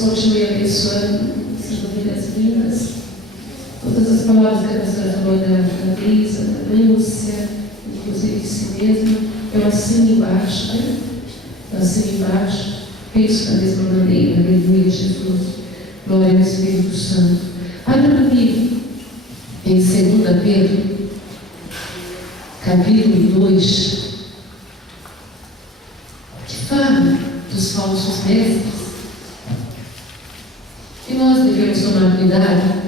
continue abençoando essas famílias lindas. Todas as palavras que a pastora falou da Lisa, da Lúcia, inclusive de si mesma, eu assino embaixo, né? Eu assino embaixo, penso da mesma maneira. Aleluia, Jesus. Glória ao Espírito Santo. Abra comigo em 2 Pedro, capítulo 2, que fala dos falsos mestres. E nós devemos tomar cuidado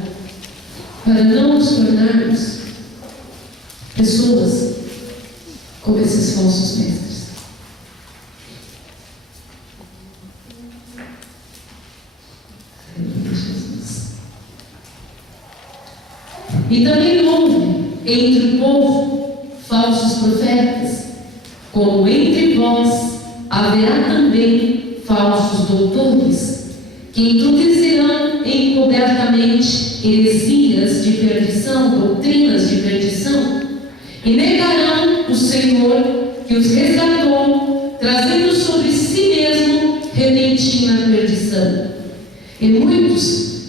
para não nos tornarmos pessoas como esses falsos mestres. Aleluia, Jesus. E também houve entre o povo falsos profetas, como entre vós haverá também falsos doutores, que introduzirão encobertamente heresias de perdição, doutrinas de perdição, e negarão o Senhor que os resgatou, trazendo sobre si mesmo repentina perdição. E muitos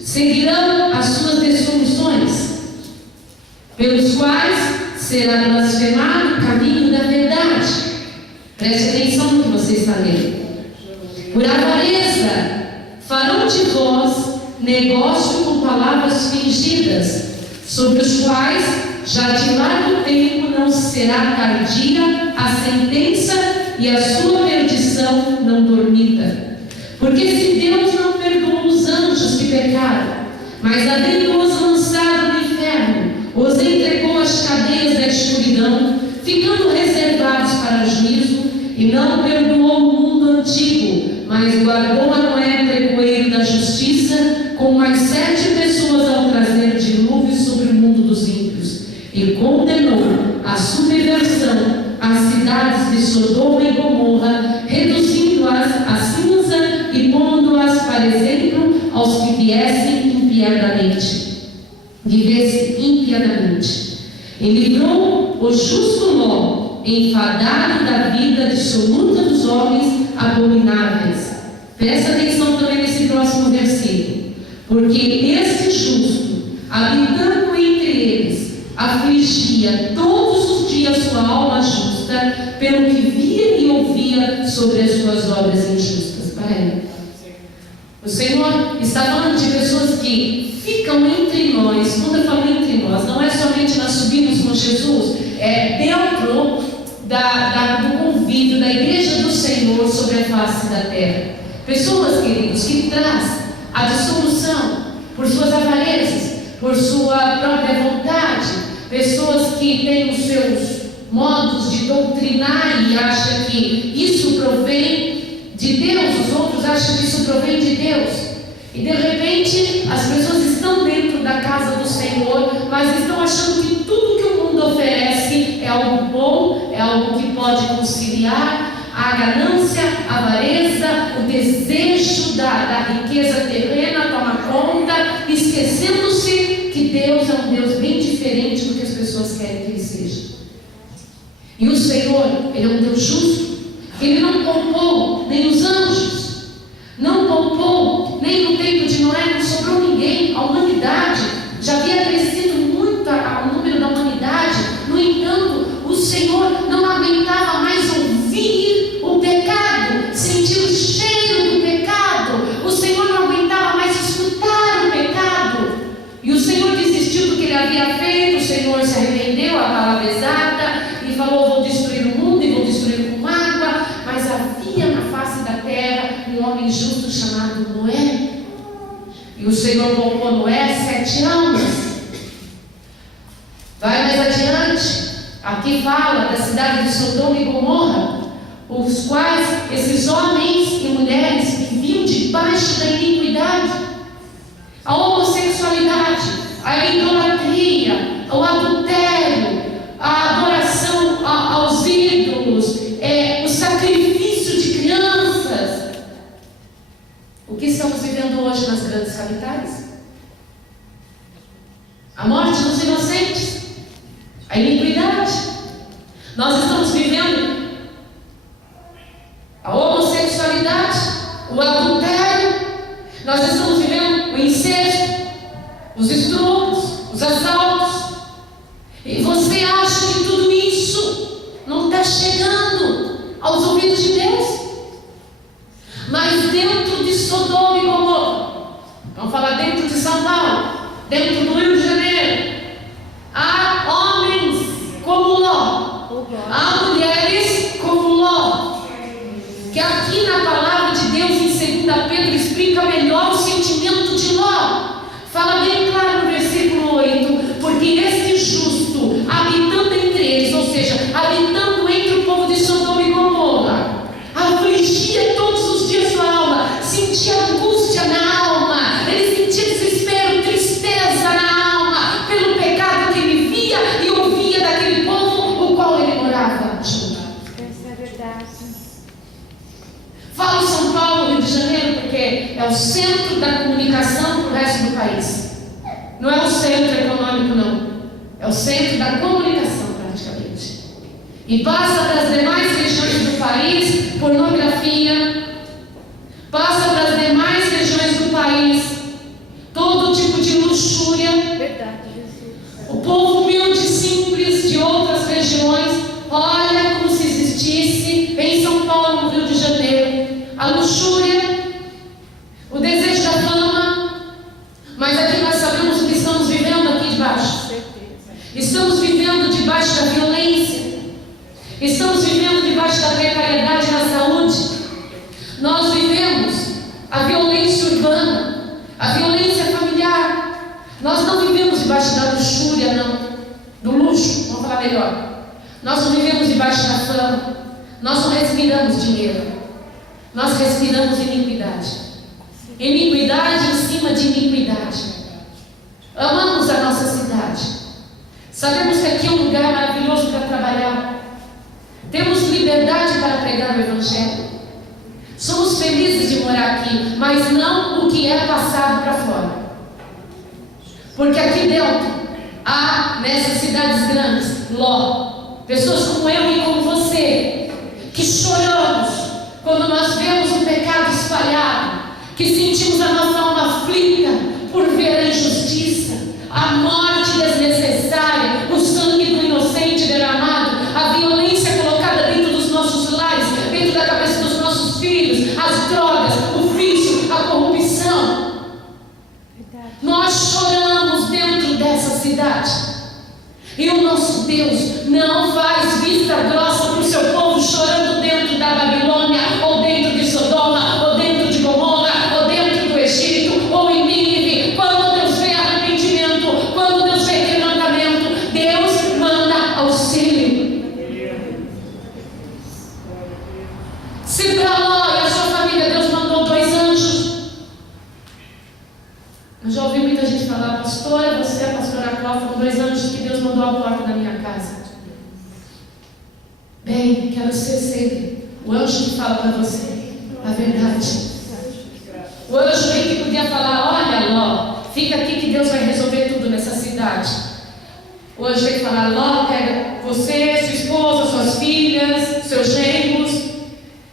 seguirão as suas dissoluções, pelos quais será blasfemado o caminho da verdade. Preste atenção no que você está lendo. Por avareza farão de vós negócio com palavras fingidas, sobre os quais já de largo tempo não será tardia a sentença e a sua perdição não dormida. Porque se Deus não perdoou os anjos que pecaram, mas havendo-os lançado no inferno, os entregou às cadeias da escuridão, ficando reservados para juízo, e não perdoou o mundo antigo, mas guardou a Noé, pregoeiro da justiça, com mais 7 pessoas ao trazer dilúvio sobre o mundo dos ímpios, e condenou a subversão às cidades de Sodoma e Gomorra, reduzindo-as a cinza e pondo-as para exemplo aos que vivessem impiedamente. E livrou o justo Ló, enfadado da vida dissoluta dos homens abomináveis. Presta atenção também nesse próximo versículo. Porque este justo, habitando entre eles, afligia todos os dias sua alma justa, pelo que via e ouvia sobre as suas obras injustas. Para ele. O Senhor está falando de pessoas que ficam entre nós. Quando eu falo entre nós, não é somente nós subimos com Jesus, é dentro do convívio da igreja do Senhor sobre a face da terra. Pessoas, queridos, que traz a dissolução por suas avarezas, por sua própria vontade. Pessoas que têm os seus modos de doutrinar e acham que isso provém de Deus, os outros acham que isso provém de Deus. E de repente as pessoas estão dentro da casa do Senhor, mas estão achando que tudo que o mundo oferece é algo bom, é algo que pode conciliar a ganância, a avareza, o desejo da riqueza terrena toma conta, esquecendo-se que Deus é um Deus bem diferente do que as pessoas querem que Ele seja. E o Senhor, Ele é um Deus justo. Ele não poupou nem os anjos, não poupou nem no tempo de Noé, não sobrou ninguém. A humanidade já havia crescido muito, o número da humanidade. No entanto, o Senhor não aguentava mais ouvir o pecado, sentir o cheiro do pecado. O Senhor não aguentava mais escutar o pecado. E o Senhor desistiu do que Ele havia feito. O Senhor se arrependeu, a palavra exata, e falou: vou destruir o mundo e vou destruir com água. Mas havia na face da terra um homem justo chamado Noé. E o Senhor poupou Noé 7 anos. Vai mais adiante. Aqui fala da cidade de Sodoma e Gomorra, os quais esses homens e mulheres viviam debaixo da iniquidade, a homossexualidade, a idolatria, o adultério, a adoração aos ídolos, o sacrifício de crianças. O que estamos vivendo hoje nas grandes capitais? A morte dos inocentes, a iniquidade. Nós estamos vivendo a homossexualidade, o adultério. Nós estamos vivendo o incesto, os estupros, os assaltos. E você acha que tudo isso não está chegando aos ouvidos de Deus? Mas dentro de Sodoma e Gomorra, vamos falar dentro de São Paulo, dentro do Rio de Janeiro, há homens como Ló, há mulheres como Ló, que aqui na palavra de Deus em 2 Pedro explica melhor o sentimento de Ló. Fala bem claro no versículo 8: porque este justo, habitando entre eles, ou seja, habitando entre o povo de Sodoma e Gomorra, afligia todos os dias sua alma, sentia angústia na alma, ele sentia desespero, tristeza na alma, pelo pecado que ele via e ouvia daquele povo o qual ele morava junto. Essa é verdade. Falo São Paulo, Rio de Janeiro, porque é o centro da comunicação para o resto do país. Não é o centro econômico, não. É o centro da comunicação, praticamente. E passa para as demais regiões do país pornografia. Passa para as demais regiões do país todo tipo de luxúria. Verdade, Jesus. O povo humilde, simples de outras regiões, olha como se existisse em São Paulo, no Rio de Janeiro, a luxúria, o desejo da fama. Mas aqui nós sabemos o que estamos vivendo aqui debaixo. Estamos vivendo debaixo da violência. Estamos vivendo debaixo da precariedade na saúde. Nós vivemos a violência urbana, a violência familiar. Nós não vivemos debaixo da luxúria, não. Do luxo, vamos falar melhor. Nós não vivemos debaixo da fama. Nós não respiramos dinheiro. Nós respiramos iniquidade. Iniquidade em cima de iniquidade. Amamos a nossa cidade. Sabemos que aqui é um lugar maravilhoso para trabalhar. Temos liberdade para pregar o Evangelho. Somos felizes de morar aqui, mas não o que é passado para fora. Porque aqui dentro há, nessas cidades grandes, Ló, pessoas como eu e como você, que choramos quando nós vemos o pecado espalhado, que sentimos a nossa alma aflita por ver a injustiça, a morte desnecessária, o sangue do inocente derramado, a violência colocada dentro dos nossos lares, dentro da cabeça dos nossos filhos, as drogas, o vício, a corrupção. Nós choramos dentro dessa cidade. E o nosso Deus não faz vista grossa para o seu povo chorando dentro da Babilônia, ou dentro de Sodoma, ou dentro de Gomorra, ou dentro do Egito, ou em Nínive. Quando Deus vê arrependimento, quando Deus vê quebrantamento, Deus manda auxílio. Se para Ló e a sua família Deus mandou 2 anjos. Eu já ouvi muita gente falar: pastora, você, a pastora Cláudia, foram 2 anjos que Deus mandou à porta da minha casa. Bem, quero ser sempre o anjo que fala para você a verdade. O anjo vem que podia falar: olha, Ló, fica aqui que Deus vai resolver tudo nessa cidade. O anjo vem falar: Ló, pega você, sua esposa, suas filhas, seus genros,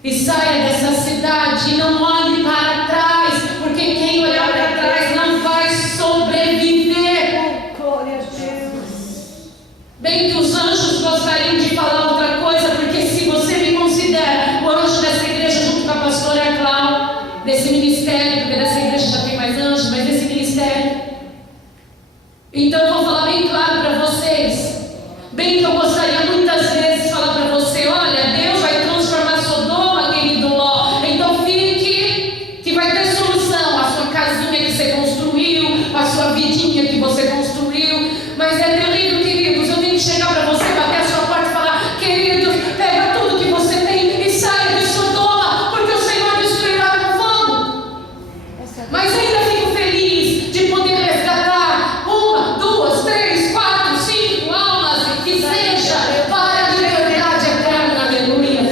e saia dessa cidade e não olhe para trás, porque quem olhar para trás não vai sobreviver. Glória a Deus. Bem que os anjos gostariam de falar outra coisa, porque se você me considera o anjo dessa igreja junto com a pastora Cláudia, desse ministério, porque dessa igreja já tem mais anjos, mas desse ministério, então eu vou falar bem claro para vocês. Bem que eu gostaria muitas vezes de falar para você: olha, Deus vai transformar Sodoma, querido Ló, então fique, que vai ter solução. A sua casinha que você construiu, a sua vidinha que você construiu. Mas é terrível, queridos. Eu tenho que chegar para você, bater a sua porta e falar: queridos, pega tudo que você tem e saia de Sodoma, porque o Senhor destruirá com fogo. Mas ainda fico feliz de poder resgatar 1, 2, 3, 4, 5 almas, que seja para a liberdade eterna. Aleluia.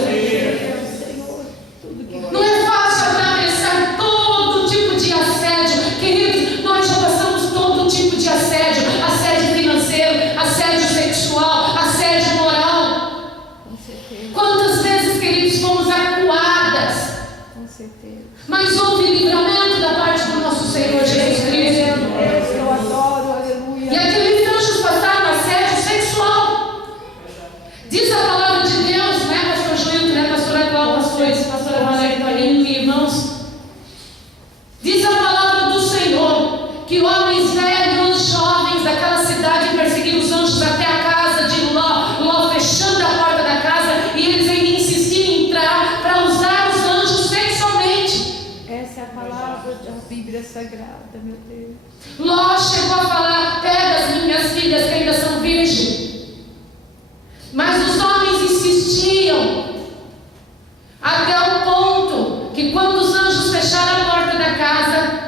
Não é fácil atravessar todo tipo de assédio, queridos. Nós já passamos todo tipo de assédio: assédio financeiro, assédio sexual, assédio moral. Com certeza. Quantas vezes, queridos, fomos acuadas, Com certeza. mas houve livramento da parte do que homens velhos, jovens daquela cidade perseguiram os anjos até a casa de Ló, Ló fechando a porta da casa, e eles ainda insistiam em entrar para usar os anjos sexualmente. Essa é a palavra da Bíblia Sagrada, meu Deus. Ló chegou a falar: pega as minhas filhas que ainda são virgens. Mas os homens insistiam, até o ponto que quando os anjos fecharam a porta da casa,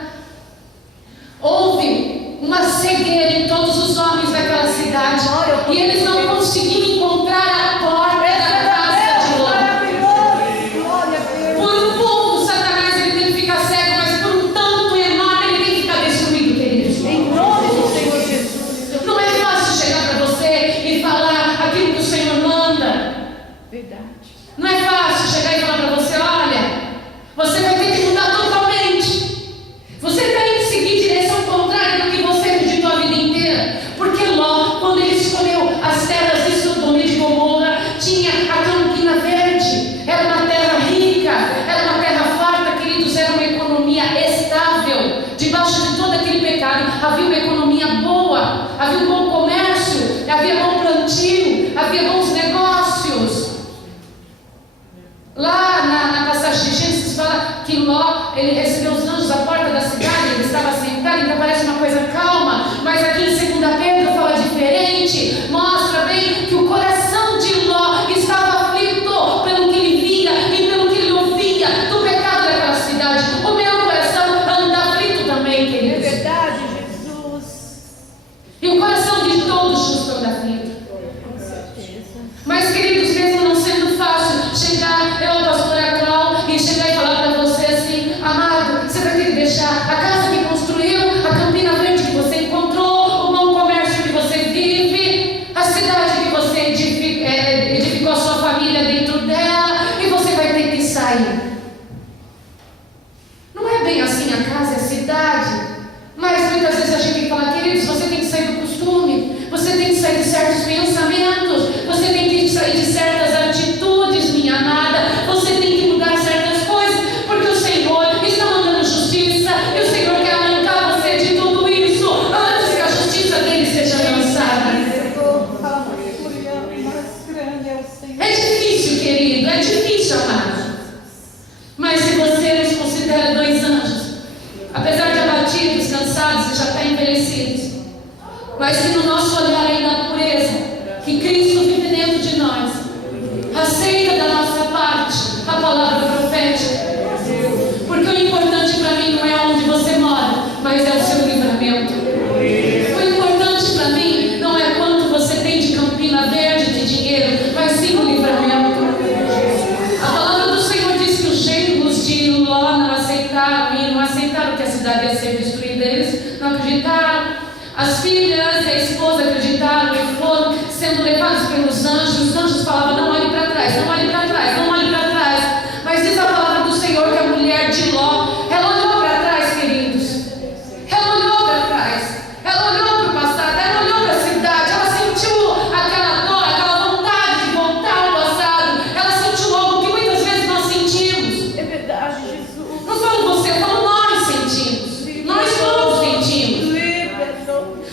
houve uma cegueira em todos os homens daquela cidade, e eles não conseguiam encontrar a porta da casa de Ló. Por um pouco, Satanás ele tem que ficar cego, mas por um tanto enorme ele tem que ficar destruído, queridos. Em nome do Senhor Jesus. Não é fácil chegar para você e falar aquilo que o Senhor manda. Verdade. Não é fácil chegar e falar para você: olha, você vai ter que mudar totalmente. Você tem que seguir direção contrária do que você acreditou a vida inteira. Porque Ló, quando ele escolheu as terras de Sodoma e de Gomorra, tinha a Campina Verde. Era uma terra rica, era uma terra farta, queridos, era uma economia estável. Debaixo de todo aquele pecado, havia uma economia boa, havia um bom comércio, havia bom plantio, havia bons negócios. Lá na passagem de Gênesis fala que Ló, ele recebeu os anjos à porta da cidade, ele estava sentado, então parece uma coisa calma, mas aqui em 2 Pedro fala diferente, mostra bem que o coração de Ló estava aflito pelo que ele via e pelo que ele ouvia do pecado daquela cidade. O meu coração anda aflito também, É queridos. verdade, Jesus. E o coração de todos justo anda aflito. Com certeza. Mas, queridos, mesmo não sendo fácil chegar, eu, a pastora Clau, e chegar e falar para você assim: amado, você vai ter que deixar a casa que construiu, a Campina Verde que você encontrou, o bom comércio que você vive, a cidade que você edificou a sua família dentro dela, e você vai ter que sair. Não é bem assim a casa e a cidade, mas muitas vezes a gente tem que falar: queridos, você tem que sair do costume, você tem que sair de certos pensamentos, você tem que sair de certas atitudes, minha amada, você tem que mudar certas coisas, porque o Senhor está mandando justiça, e o Senhor quer arrancar você de tudo isso, antes que a justiça dele seja lançada. Mais grande é o Senhor. É difícil, querido, é difícil, amado. Mas se você nos considera dois anjos, apesar de abatidos, cansados e já até envelhecidos, mas que no nosso olhar ainda há pureza, que Cristo vive dentro de nós, aceita da nossa parte a palavra profética, porque o importante para mim não é onde você mora, mas é o seu livramento. O importante para mim não é quanto você tem de Campina Verde, de dinheiro, mas sim o livramento. A palavra do Senhor diz que os genros de Ló não aceitaram, e não aceitaram que a cidade ia ser destruída. Eles não acreditaram. As filhas e a esposa acreditaram e foram sendo levados pelos anjos. Os anjos falavam: não olhe para trás, não olhe para trás, não olhe para trás. Mas diz a palavra do Senhor que a mulher de Ló, ela olhou para trás, queridos. Ela olhou para trás, ela olhou para o passado, ela olhou para a cidade, ela sentiu aquela dor, aquela vontade de voltar ao passado. Ela sentiu algo que muitas vezes nós sentimos. É verdade, Jesus. Não falo você, eu falo nós sentimos. Nós todos sentimos.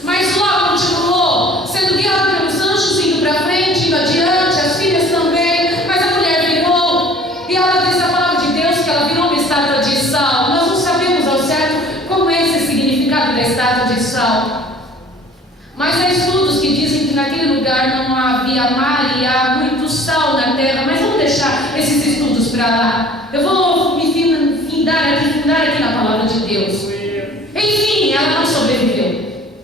Mas Ló continuou sendo guiado pelos anjos, indo para frente, indo adiante, as filhas também. Mas a mulher virou, e ela diz a palavra de Deus que ela virou uma estátua de sal. Nós não sabemos ao certo como é esse significado da estátua de sal, mas há estudos que dizem que naquele lugar não havia mar e há muito sal na terra. Mas vamos deixar esses estudos para lá. Eu vou me fundar aqui na palavra de Deus. Enfim, ela não sobreviveu,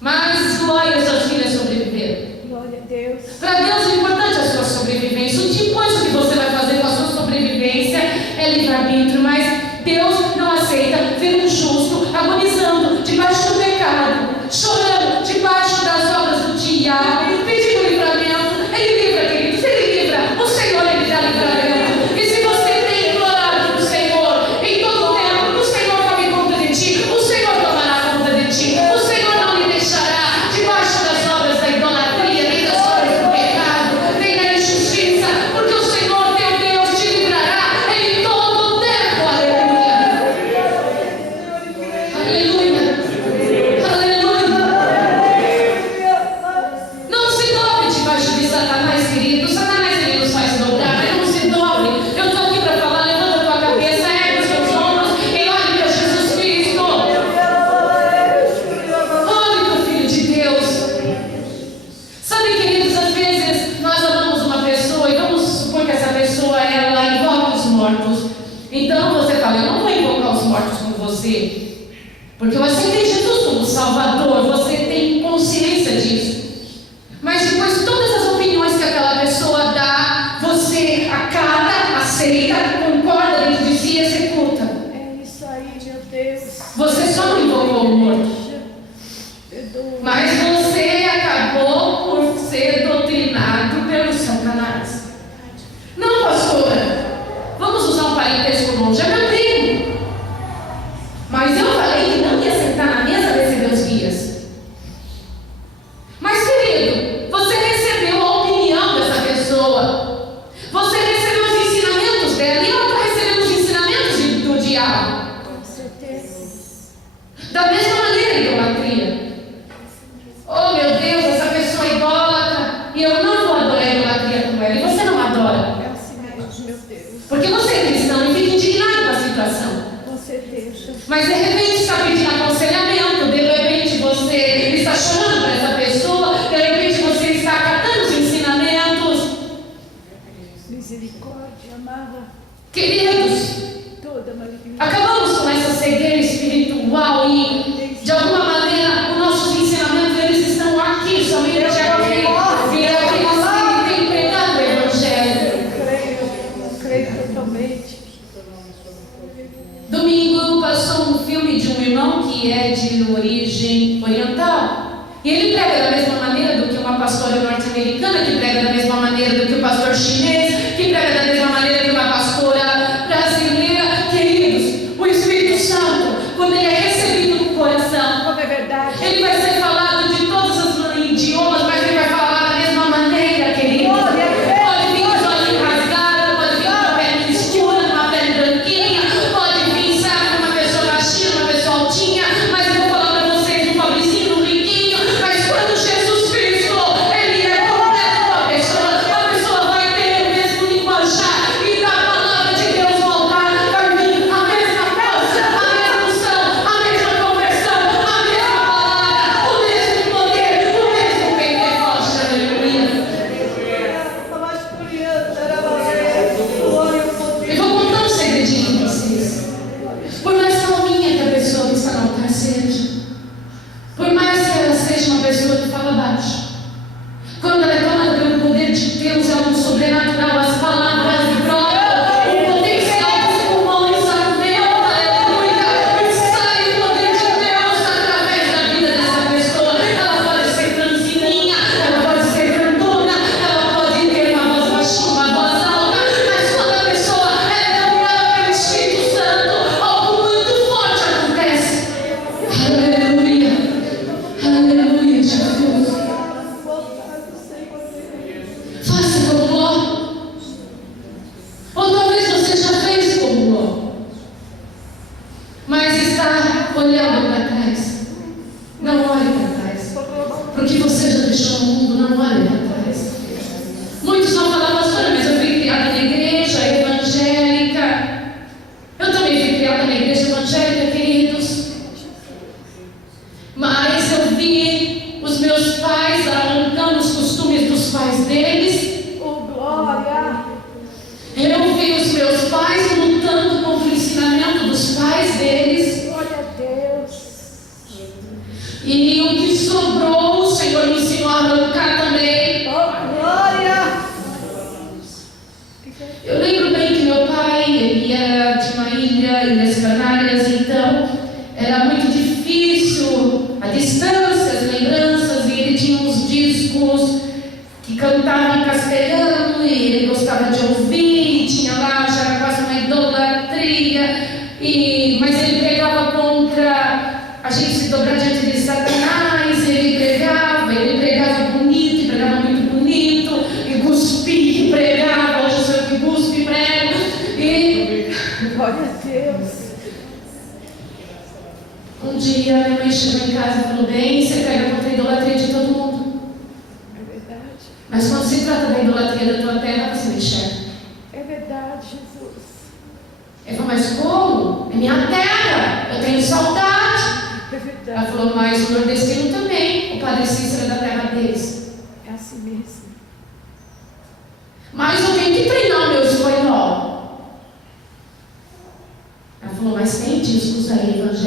mas Ló e as suas filhas sobreviveram. Glória a Deus. Para Deus é importante a sua sobrevivência. Depois o que você vai fazer com a sua sobrevivência é livre-arbítrio, mas Deus não aceita ver um justo agonizando debaixo do pecado, chorando debaixo das obras do diabo, pedindo livramento. Ele livra, queridos, ele livra. O Senhor, ele dá livramento. E se você tem implorado para o Senhor em todo o tempo, o Senhor tome conta de ti, o Senhor tomará conta de ti, o Senhor não lhe deixará debaixo das obras da idolatria, nem das obras do pecado. você. Porque eu aceitei Jesus como Salvador, você tem consciência disso. Mas depois todas as opiniões que aquela pessoa dá, você acata, aceita, concorda dentro de si e executa. É isso aí, meu Deus. Você só não invocou o morto. Perdoa. Mas você acabou por ser doutrinado pelo Satanás. Não, pastora, vamos usar um parentesco longe. É meu primo. Mas eu falei que não ia sentar na mesa receber os guias. Mas, querido, você recebeu a opinião dessa pessoa. Você recebeu os ensinamentos dela e ela está recebendo os ensinamentos do diabo. Com certeza. Da mesma maneira, a idolatria. Oh, meu Deus, essa pessoa é idólatra e eu não vou adorar a idolatria com ela. E você não adora. É assim mesmo, meu Deus. Porque você é cristão e fica indignado com a situação. Com certeza. Mas de repente está pedindo aconselhamento, de repente você está chorando para essa pessoa, de repente você está acatando os ensinamentos. Misericórdia, amada. Queridos, Toda maravilha. acabamos com essa cegueira espiritual e de alguma maneira os nossos ensinamentos eles estão aqui, somente aqui. E é aqueles que têm pregado o Evangelho. Eu creio totalmente. Domingo passou um filme de um irmão que é de origem oriental. E ele prega da mesma maneira do que uma pastora norte-americana, que prega da mesma maneira do que o pastor chinês, que prega da mesma maneira que uma pastora brasileira. Queridos, o Espírito Santo, quando ele é recebido no coração, Como é verdade. ele vai ser falado de todos os idiomas, mas ele vai falar da mesma maneira, queridos. Pode vir de olho rasgado, pode vir com uma pele escura, uma pele branquinha, pode vir, sabe, uma pessoa baixinha, uma pessoa altinha, mas eu vou falar para vocês, um pobrezinho, um riquinho, mas quando Jesus Cristo, ele é completo com a pessoa vai ter o mesmo linguajar, e da palavra de Deus voltar, vai vir a mesma força, a mesma unção, a mesma conversão, a mesma palavra, o mesmo poder, o mesmo Pentecoste, aleluia. Eu vou contar um segredinho para vocês. Por mais calminha que a pessoa que está no altar seja, por mais que ela seja uma pessoa que fala baixo, quando ela é tomada pelo poder de Deus, é um sobrenatural, as palavras brotam, o potencial dos pulmões aumenta, aleluia, e sai o poder de Deus através da vida dessa pessoa. Ela pode ser franzininha, ela pode ser grandona, ela pode ter uma voz baixinha, uma voz alta, mas quando a pessoa é dominada pelo Espírito Santo, algo muito forte acontece. Aleluia, aleluia, Jesus. Faça como Ló. Ou talvez você já fez como Ló, mas está olhando para trás. Não olhe para trás. Porque você já deixou o mundo, não olhe para trás. Muitos vão falar, pastora, mas eu fui criada na igreja evangélica. Eu também fui criada na igreja evangélica, queridos. Mas eu vi os meus pais arrancando os costumes dos pais deles. Oh, glória. Eu vi os meus pais lutando contra o ensinamento dos pais deles. Glória a Deus. E o que sobrou, o Senhor me ensinou a arrancar também. Oh, glória. Eu lembro bem que meu pai, ele era de uma ilha, Ilhas Canárias, então era muito difícil a distância, as lembranças, e ele tinha uns discos que cantavam em castelhano e ele gostava de ouvir, e tinha lá, já era quase uma idolatria, mas ele pregava contra a gente se dobrar diante de Satanás, ele pregava bonito, e pregava muito bonito, e cuspia, e pregava, hoje eu sou eu que cuspe e prego, e Glória a Deus. um dia minha mãe chegou em casa e falou, bem, você prega contra a idolatria de todo mundo, É verdade. mas quando se trata da idolatria da tua terra, você me enxerga. É verdade, Jesus. Ele falou, mas como? É minha terra, eu tenho saudade. É Ela verdade. falou, mas o nordestino também, o Padre Cícero é da terra deles. É assim mesmo. Mas eu tenho que treinar o meu espanhol. Ela falou, mas tem discos aí evangélicos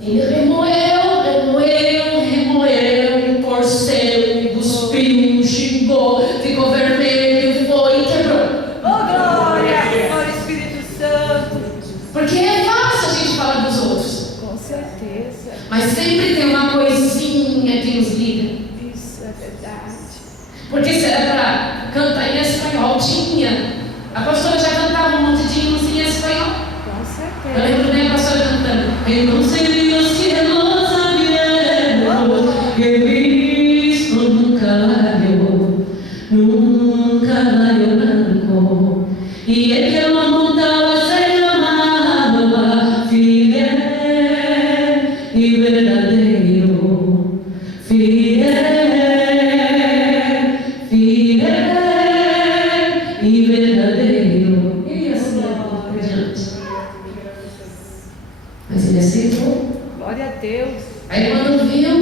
Ele remoeu, me torceu, me cuspiu, xingou, ficou vermelho, foi e quebrou. Oh, glória! Glória, Espírito Santo. Porque é fácil a gente falar dos outros. Com certeza. Mas sempre tem uma coisinha que nos liga. Isso é verdade. Porque se era para cantar em espanhol, tinha. A pastora já cantava um monte de hinos em espanhol. Com certeza. Eu lembro bem a pastora cantando. Eu não sei os cielos abiertos, que he visto num caballo branco, y el que lo montaba se llamaba fiel y verdadero, fiel y verdadeiro. E assim por diante. Mas ele aceitou. Glória a Deus. Aí quando viu,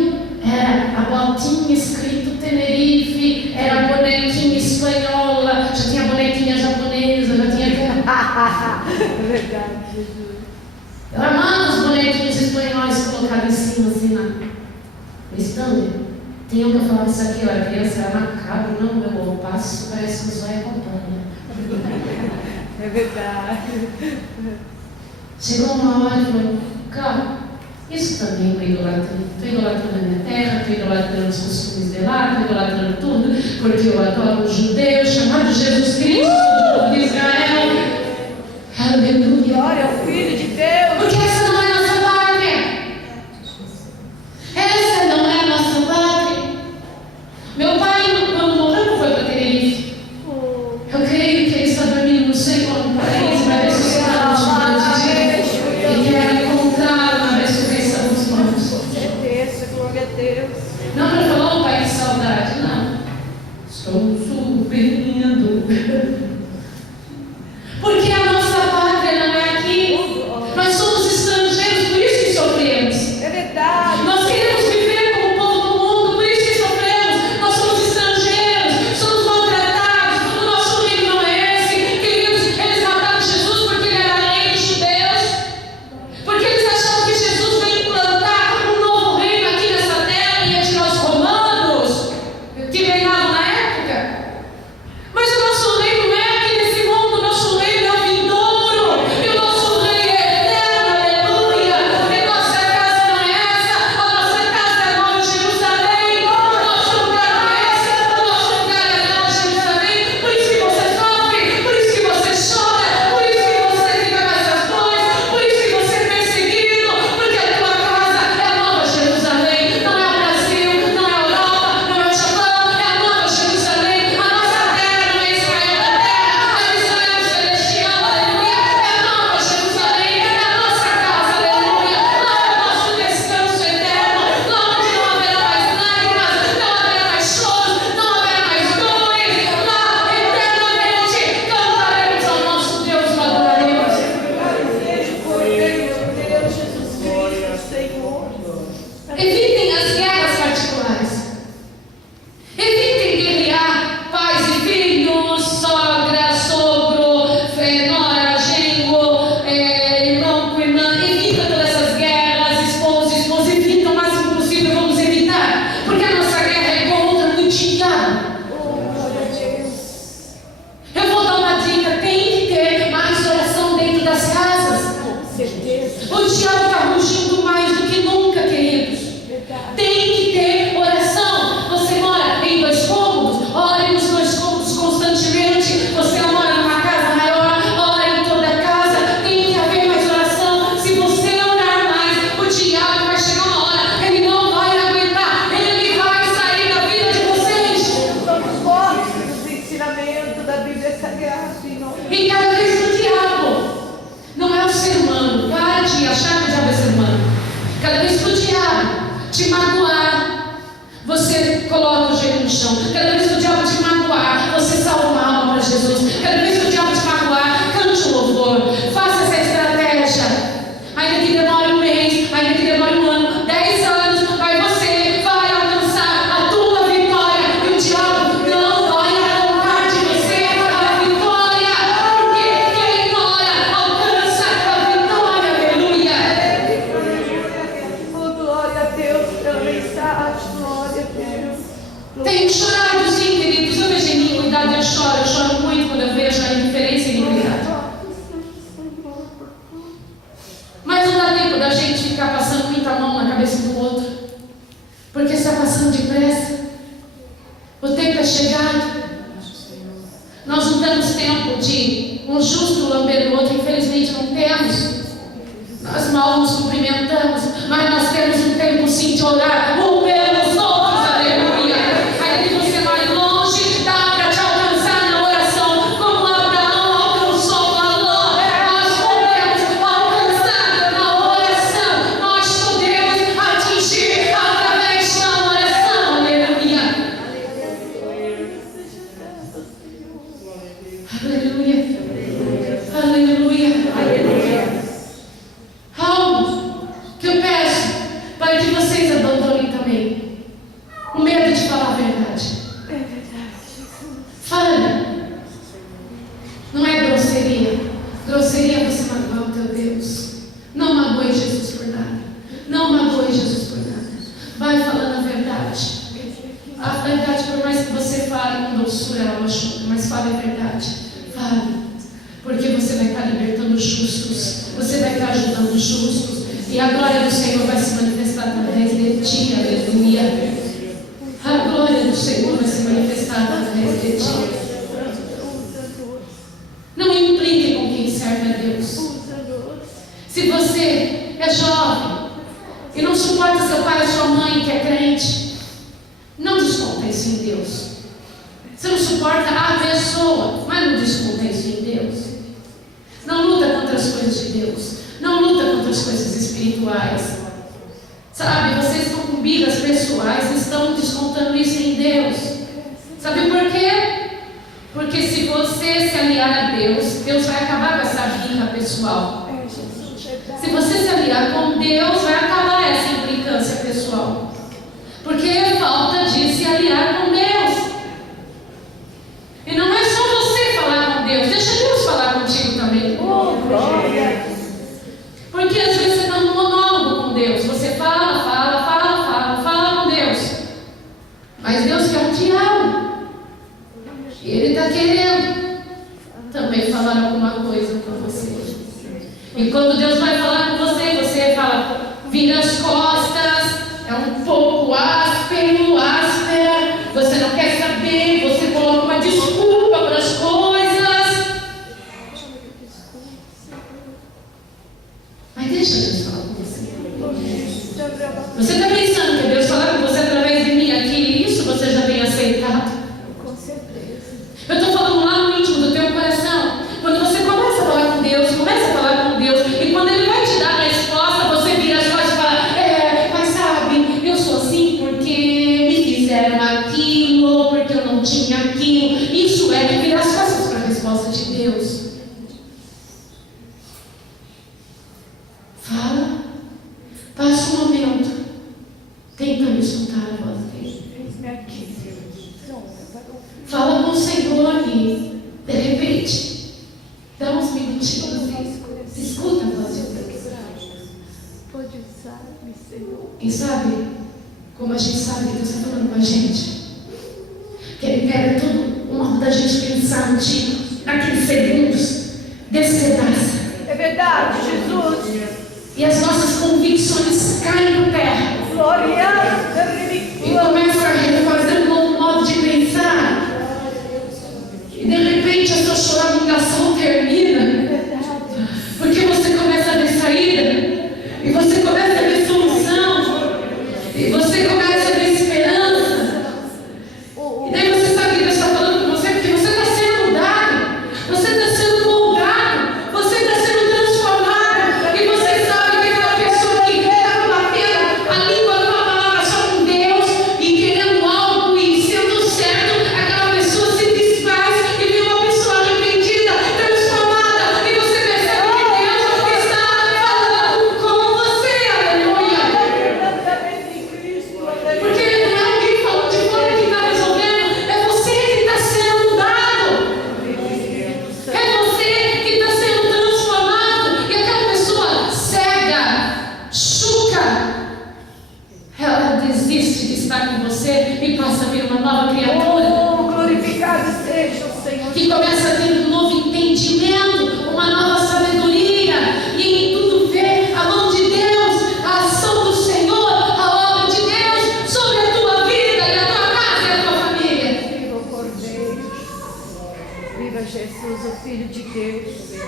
era a botinha escrito Tenerife, era a bonequinha espanhola, já tinha bonequinha japonesa, já tinha. Verdade, Jesus. Eu amava os bonequinhos espanhóis colocados em cima, assim, no stand. Tinha um que eu falava, isso aqui, eu era criança, era macabro, não, meu amor, passo, parece que o zóio acompanha. É verdade. Chegou uma hora e falou, calma, isso também é uma idolatria. Estou idolatrando a minha terra, estou idolatrando os costumes de lá, estou idolatrando tudo, porque eu adoro um judeu chamado Jesus Cristo, do povo de Israel. Aleluia. Glória ao Filho de Deus. Porque essa não é a nossa pátria. Essa não é a nossa pátria. Meu pai, quando morreu, não foi para Tenerife. Eu creio que ele está dormindo no Senhor, no paraíso, vai ressuscitar no último dia. E quer encontrá-lo na ressurreição dos mortos. Com certeza, glória a Deus. Não para falar, oh, pai, que saudade, não. Estou subindo. Porque a nossa pátria não é aqui. Nós somos estrangeiros, por isso que sofremos. É verdade. Nós queremos viver como o povo do mundo, por isso que sofremos. Nós somos estrangeiros, somos maltratados. O nosso reino não é esse. Queridos, eles mataram Jesus porque ele era rei de judeus. Porque eles achavam que Jesus veio implantar um novo reino aqui nessa terra e ia tirar os romanos que reinavam na época. Mas o nosso reino não é aqui nesse mundo, o nosso reino é o vindouro, e o nosso rei é eterno, aleluia. E nossa casa não é essa, a nossa casa é a Nova Jerusalém, o nosso lugar não é esse, o nosso lugar é a Nova Jerusalém. Por isso que você sofre, por isso que você chora, por isso que você fica com essas dores, por isso que você é perseguido, porque a tua casa é a Nova Jerusalém, não é o Brasil, não é a Europa, não é o Japão, é a Nova Jerusalém. A nossa terra não é Israel da terra, é o Israel celestial, aleluia. É a Nova Jerusalém, é a nossa casa, aleluia. Lá é o nosso descanso eterno, lá onde não haverá mais lágrimas, não haverá mais choro, não haverá mais dores. Lá eternamente cantaremos ao nosso Deus, o adoraremos. Seja o Cordeiro de Deus, Jesus Cristo, Senhor. Evitem as guerras particulares. Evitem guerrear pais e filhos, sogra, sogro, nora, genro, irmão com irmã. Evita todas essas guerras, esposa. Evita o máximo possível, vamos evitar. Porque a nossa guerra é contra o diabo. Oh, glória a Deus. Eu vou dar uma dica: tem que ter mais oração dentro das casas. Com certeza. O diabo está rugindo mais do que nunca, queridos. Verdade. Tem que ter oração. Você mora em 2 cômodos, ore nos 2 cômodos constantemente. Você mora numa casa maior, ore em toda a casa. Tem que haver mais oração. Se você orar mais, o diabo vai chegar uma hora, ele não vai aguentar, ele vai sair da vida de vocês. Somos fortes nos ensinamentos da Bíblia Sagrada, em nome de E cada vez que o diabo não é o ser humano, para de achar que o diabo é ser humano. Cada vez que o diabo te magoar, você coloca o joelho no chão. Cada vez que o diabo te magoar, você salva uma alma para Jesus. Cada vez que o diabo te magoar, cante o louvor. Faça essa estratégia. Ainda que demore 1 mês, ainda que demore 1 ano, 10 anos, mas você vai alcançar a tua vitória. E o diabo não vai arrancar de você a vitória. Porque quem ora alcança a vitória. passando depressa. O tempo é chegado. Nós não temos tempo de um justo lamber o outro, infelizmente não temos. Nós mal nos cumprimentamos, mas nós temos um tempo sim de orar um pelos outros, aleluia. Aí que você vai longe, dá para te alcançar na oração, como Abraão alcançou Ló. Nós podemos alcançar na oração, nós podemos atingir através da oração, aleluia. Aleluia. Aleluia. Algo que eu peço para que vocês abandonem também: o medo de falar a verdade. É verdade, Jesus. Fale. Não é grosseria. Grosseria é você magoar o teu Deus. Não magoe Jesus por nada. Não magoe Jesus por nada. Vai falando a verdade. A verdade, por mais que você fale com doçura, ela machuca, mas fale a verdade. Fale. Porque você vai estar libertando os justos. Você vai estar ajudando os justos. E a glória do Senhor vai se manifestar através de ti. Aleluia. A glória do Senhor vai se manifestar através de ti. Não implique com quem serve a Deus. Se você é jovem e não suporta seu pai ou sua mãe que é crente, não desconta isso em Deus. Você não suporta a pessoa, mas não desconta isso em Deus. Não luta contra as coisas de Deus. Não luta contra as coisas espirituais. Sabe, vocês estão com birras pessoais, estão descontando isso em Deus. Sabe por quê? Porque se você se aliar a Deus, Deus vai acabar com essa birra pessoal. Se você se aliar com Deus, vai acabar essa implicância pessoal. Porque é falta de se aliar com Deus. E não é só você falar com Deus, deixa Deus falar contigo também. Porque às vezes você está num monólogo com Deus. Você fala com Deus. Mas Deus quer um diálogo. E Ele está querendo também falar alguma coisa com você. E quando Deus vai falar com você, você fala, vira as costas, é um pouco áspera, você não quer saber, você coloca uma desculpa para as coisas. Mas deixa Deus falar com você. Você está pensando que Deus falar com você através de mim aqui, isso você já tem aceitado? Com certeza. Eu estou falando lá no íntimo do teu coração. Quando você começa a falar com Deus, e quando Ele vai te dar a resposta, você vira as costas e fala, mas sabe, eu sou assim porque me fizeram aquilo, porque eu não tinha aquilo. Isso é virar as costas para a resposta de Deus. Fala, passa um momento tentando escutar a voz dele. Fala com o Senhor e, de repente, dá uns minutinhos e escuta a voz de Deus. Pode usar-me, Senhor. E sabe, como a gente sabe que Deus está falando com a gente? Que Ele pega tudo o modo da gente pensar naqueles segundos, despedaça. É verdade, Jesus. E as nossas convicções caem por terra. Glória. E começa a refazer um novo modo de pensar. E de repente a sua choramingação termina. Porque você começa a ver saída. E você começa a ver solução. E você começa a ver esperança. E daí você sabe que Deus está falando com você, porque você está sendo mudado. Você está sendo moldado. Você está sendo transformado. E você sabe que aquela pessoa que está batendo a língua de uma palavra só com Deus e querendo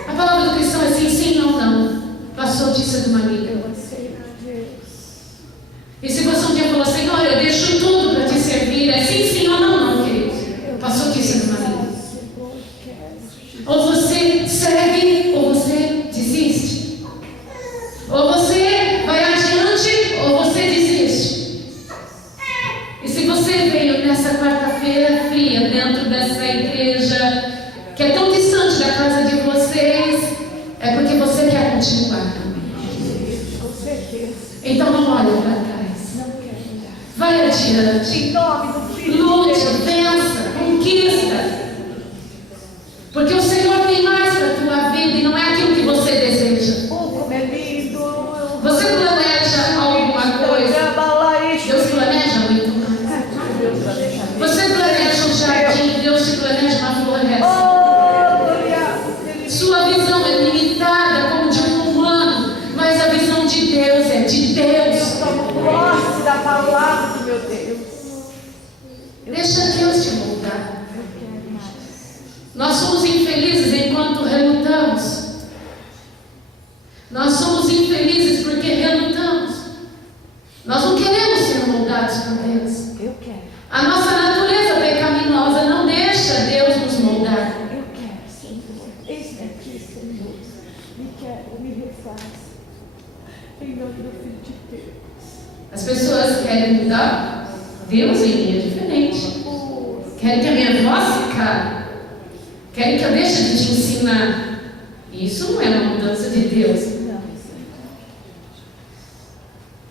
A palavra do cristão é sim, sim, não, não. Passou disso de uma amiga. Eu aceito, Deus. E se você um dia falou, Senhor, eu deixo tudo para te servir, é sim, sim ou não, não, querido. Passou disso de uma amiga. Ou você segue, ou você desiste. Ou você vai adiante, ou você desiste. E se você veio nessa quarta-feira fria dentro dessa igreja que é tão distante da casa de vocês, é porque você quer continuar. Com certeza. Então não olhe para trás. Não quero mudar. Vai adiante. Em nome do Filho de Lute, Deus. vença, conquista. Porque o Senhor tem mais para a tua vida e não é aquilo que você deseja. Como é lindo. Você planeja alguma coisa, Deus planeja muito mais. Deus planeja. Você planeja um jardim, Deus te planeja uma floresta. Oh, glória. Sua visão é limitada como de um humano, mas a visão de Deus é de Deus. Eu tomo posse da palavra do meu Deus. Deixa Deus te moldar. Eu quero mais. Nós somos infelizes enquanto relutamos. Nós somos infelizes porque relutamos. Nós não queremos ser moldados por Deus. Eu quero. A nossa natureza pecaminosa não deixa Deus nos moldar. Eu quero, Senhor. Eis-me aqui, Senhor. Me quero, me refaz. Em nome do Filho de Deus. As pessoas querem mudar Deus em mim é diferente. Querem que a minha voz se cale. Querem que eu deixe de te ensinar. Isso não é uma mudança de Deus. Não,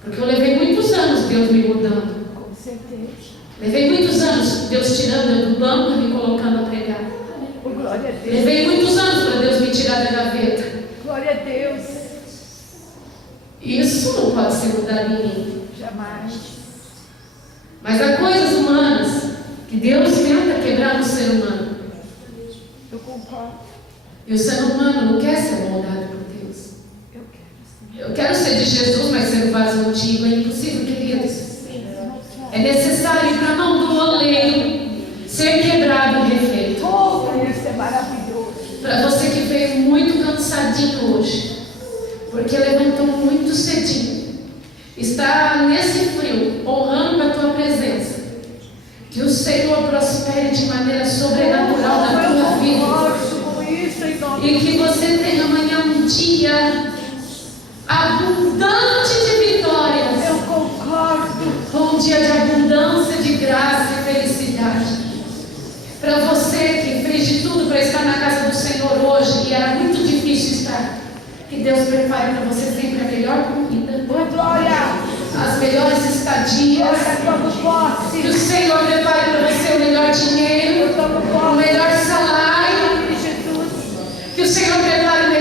Porque eu levei muitos anos Deus me mudando. com certeza. Levei muitos anos Deus tirando eu do banco e me colocando a pregar. Oh, glória a Deus. Levei muitos anos para Deus me tirar da gaveta. Glória a Deus. Isso não pode ser mudado em mim. Jamais. Mas há coisas humanas que Deus tenta quebrar no ser humano. Eu concordo. E o ser humano não quer ser moldado por Deus. Eu quero, Senhor. Eu quero ser de Jesus, mas ser vaso antigo. É impossível, queridos. É necessário para a mão do oleiro ser quebrado e refeito. Oh, isso é maravilhoso. Para você que veio muito cansadinho hoje, porque levantou muito cedinho, está nesse frio, honrando a tua presença, que o Senhor prospere de maneira sobrenatural na tua vida. Isso em nome E que você tenha amanhã um dia abundante de vitórias. Eu concordo. Um dia de abundância de graça e felicidade. Para você que fez de tudo para estar na casa do Senhor hoje e era muito difícil estar, que Deus prepare para você sempre a melhor comida, Oh, glória. as melhores estadias. Eu tomo Que posse. o Senhor prepare para você o melhor dinheiro, Eu tomo o posse. melhor Em salário. nome de Jesus. Que o Senhor prepare